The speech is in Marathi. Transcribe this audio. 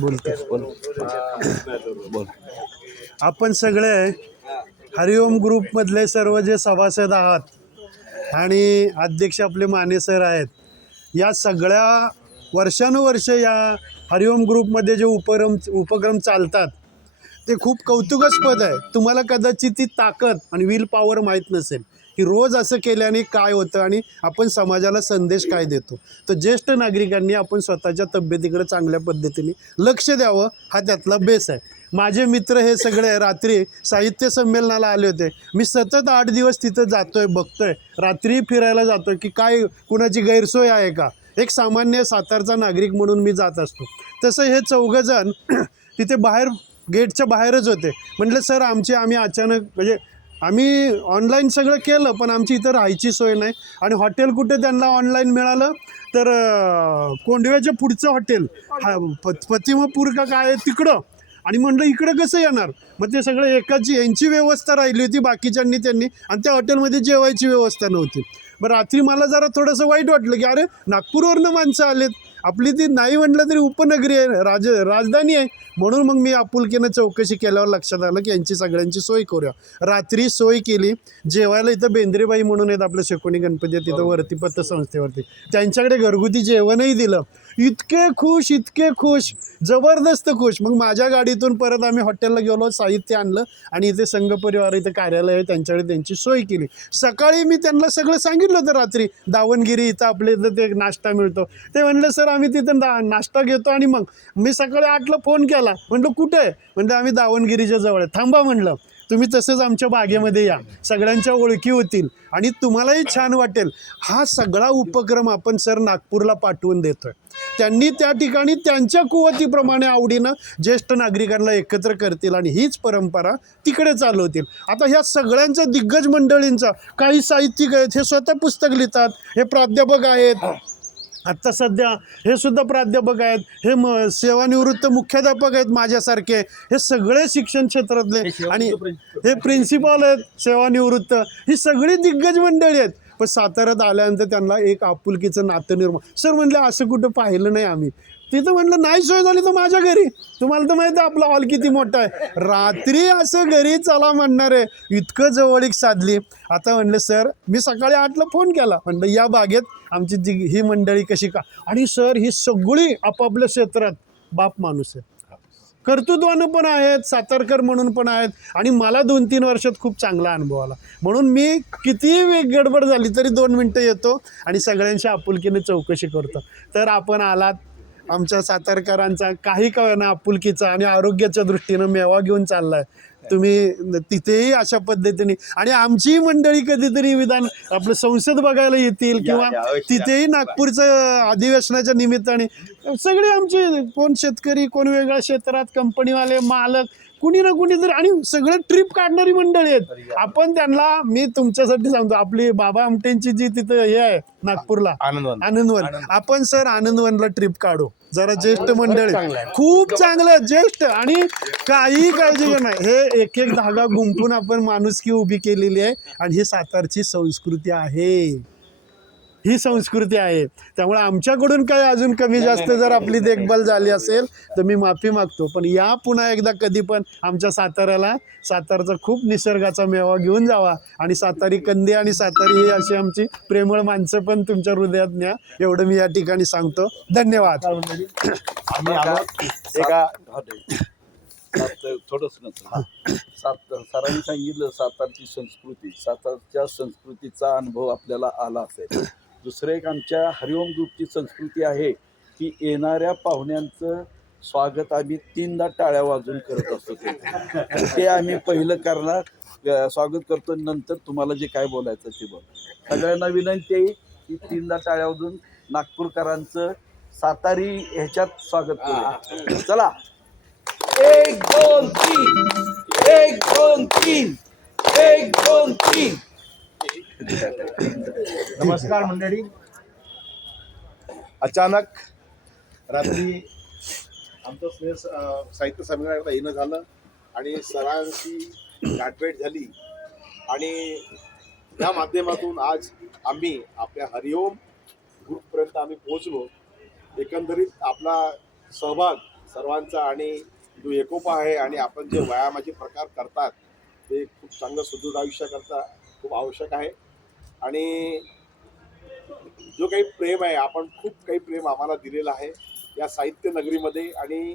बोल. आपण सगळे हरिओम ग्रुपमधले सर्व जे सभासद आहात आणि अध्यक्ष आपले माने सर आहेत, या सगळ्या वर्षानुवर्ष या हरिओम ग्रुपमध्ये जे उपक्रम चालतात ते खूप कौतुकास्पद आहे. तुम्हाला कदाचित ती ताकद आणि विल पॉवर माहीत नसेल की रोज असं केल्याने काय होतं आणि आपण समाजाला संदेश काय देतो. तर ज्येष्ठ नागरिकांनी आपण स्वतःच्या तब्येतीकडे चांगल्या पद्धतीने लक्ष द्यावं, हा त्यातला बेस आहे. माझे मित्र हे सगळे रात्री साहित्य संमेलनाला आले होते. मी सतत 8 दिवस तिथं जातोय, बघतोय, रात्री फिरायला जातोय की काय कुणाची गैरसोय आहे का. एक सामान्य सातारचा नागरिक म्हणून मी जात असतो. तसं हे चौघजण तिथे बाहेर गेटच्या बाहेरच होते. म्हटलं सर आम्ही अचानक म्हणजे आम्ही ऑनलाईन सगळं केलं पण आमची इथं राहायची सोय नाही आणि हॉटेल कुठे त्यांना ऑनलाईन मिळालं तर कोंडव्याच्या पुढचं हॉटेल पतिमपूर का काय तिकडं. आणि म्हटलं इकडं कसं येणार. मग ते सगळं यांची व्यवस्था राहिली होती बाकीच्यांनी आणि त्या हॉटेलमध्ये जेवायची व्यवस्था नव्हती. मग रात्री मला जरा थोडंसं वाईट वाटलं की अरे नागपूरवरनं माणसं आलेत, आपली ती नाही म्हटलं तरी उपनगरी आहे, राजधानी आहे. म्हणून मग मी आपुलकीनं चौकशी केल्यावर लक्षात आलं की यांची सगळ्यांची सोय करूया. रात्री सोय केली. जेवायला इथं बेंद्रेबाई म्हणून आहेत आपल्या शेकोणी गणपती तिथं वरती पतसंस्थेवरती, त्यांच्याकडे घरगुती जेवणही दिलं. इतके खुश, जबरदस्त खुश. मग माझ्या गाडीतून परत आम्ही हॉटेलला गेलो, साहित्य आणलं आणि इथे संघ परिवार इथं कार्यालय आहे त्यांच्याकडे त्यांची सोय केली. सकाळी मी त्यांना सगळं सांगितलं होतं रात्री दावणगिरी इथं आपल्या इथं ते नाश्ता मिळतो. ते म्हणलं सर आम्ही तिथं नाश्ता घेतो. आणि मग मी सकाळी 8ला फोन केला, म्हणलं कुठे आहे. म्हणलं आम्ही दावणगिरीच्या जवळ आहे. थांबा म्हणलं, तुम्ही तसंच आमच्या बागेमध्ये या, सगळ्यांच्या ओळखी होतील आणि तुम्हालाही छान वाटेल. हा सगळा उपक्रम आपण सर नागपूरला पाठवून देतोय. त्यांनी त्या ठिकाणी त्यांच्या कुवतीप्रमाणे आवडीनं ज्येष्ठ नागरिकांना एकत्र करतील आणि हीच परंपरा तिकडे चालवतील. आता ह्या सगळ्यांच्या दिग्गज मंडळींचा काही साहित्यिक आहेत, हे स्वतः पुस्तक लिहितात, हे प्राध्यापक आहेत, आत्ता सध्या हे सुद्धा प्राध्यापक आहेत, हे सेवानिवृत्त मुख्याध्यापक आहेत माझ्यासारखे, हे सगळे शिक्षण क्षेत्रातले आणि हे प्रिन्सिपल आहेत सेवानिवृत्त, ही सगळी दिग्गज मंडळी आहेत. पण साताऱ्यात आल्यानंतर त्यांना एक आपुलकीचं नातं निर्माण. सर म्हणलं असं कुठं पाहिलं नाही आम्ही. तिथं म्हटलं नाही सोय झाली तर माझ्या घरी, तुम्हाला तर माहिती आहे आपला हॉल किती मोठा आहे. रात्री असं घरी चला म्हणणार आहे, इतकं जवळीक साधली. आता म्हणलं सर मी सकाळी 8ला फोन केला, म्हणलं या बागेत आमची ही मंडळी कशी का. आणि सर ही सगळी आपापल्या क्षेत्रात बाप माणूस आहे, कर्तृत्वानं पण आहेत, सातारकर म्हणून पण आहेत. आणि मला 2-3 वर्षात खूप चांगला अनुभव आला. म्हणून मी कितीही गडबड झाली तरी 2 मिनटं येतो आणि सगळ्यांच्या आपुलकीने चौकशी करतो. तर आपण आलात, आमच्या सातारकरांचा काही कळना आपुलकीचा आणि आरोग्याच्या दृष्टीनं मेवा घेऊन चाललाय तुम्ही तिथेही अशा पद्धतीने. आणि आमची मंडळी कधीतरी आपलं संसद बघायला येतील किंवा तिथेही नागपूरचं अधिवेशनाच्या निमित्ताने सगळे आमचे कोण शेतकरी, कोण वेगळ्या क्षेत्रात, कंपनीवाले, मालक, कुणी ना कुणी तरी, आणि सगळे ट्रिप काढणारी मंडळी आहेत. आपण त्यांना, मी तुमच्यासाठी सांगतो, आपली बाबा आमटेंची जी तिथं हे आहे नागपूरला आनंदवन, आपण सर आनंदवनला ट्रिप काढू जरा. ज्येष्ठ मंडळी खूप चांगलं ज्येष्ठ आणि काही काळजी नाही, हे एक धागा गुंफून आपण माणुसकी उभी केलेली आहे. आणि ही सातारची संस्कृती आहे, ही संस्कृती आहे. त्यामुळे आमच्याकडून काही अजून कमी जास्त जर आपली देखभाल झाली असेल तर मी माफी मागतो. पण या पुन्हा एकदा कधी पण आमच्या साताऱ्याला, सातारचा खूप निसर्गाचा मेवा घेऊन जावा. आणि सातारी कंदी आणि सातारी ही अशी आमची प्रेमळ माणसं पण तुमच्या हृदयात न्या, एवढं मी या ठिकाणी सांगतो. धन्यवाद. सरांनी सांगितलं सातारची संस्कृती, सातारच्या संस्कृतीचा अनुभव आपल्याला आला असेल. दुसरं एक आमच्या हरिओम ग्रुपची संस्कृती आहे की येणाऱ्या पाहुण्यांचं स्वागत आम्ही 3दा टाळ्या वाजून करत असतो. ते आम्ही पहिलं करणार, स्वागत करतो, नंतर तुम्हाला जे काय बोलायचं ते बोल. सगळ्यांना विनंती आहे की 3दा टाळ्या वाजून नागपूरकरांचं सातारी ह्याच्यात स्वागत करूया. चला, 1 2 3, 1 2 3, 1 2 3. नमस्कार मंडळी. अचानक रात्री आमचं साहित्य संमेलनाला येणं झालं आणि सरांची गाठभेट झाली आणि या माध्यमातून आज आम्ही आपल्या हरिओम ग्रुपपर्यंत आम्ही पोहोचलो. एकंदरीत आपला सहभाग सर्वांचा आणि जो एकोपा आहे आणि आपण जे व्यायामाचे प्रकार करतात ते खूप चांगलं सुदृढ आयुष्य करता खूप आवश्यक आहे. आणि जो काही प्रेम आहे, आपण खूप काही प्रेम आम्हाला दिलेलं आहे या साहित्य नगरीमध्ये. आणि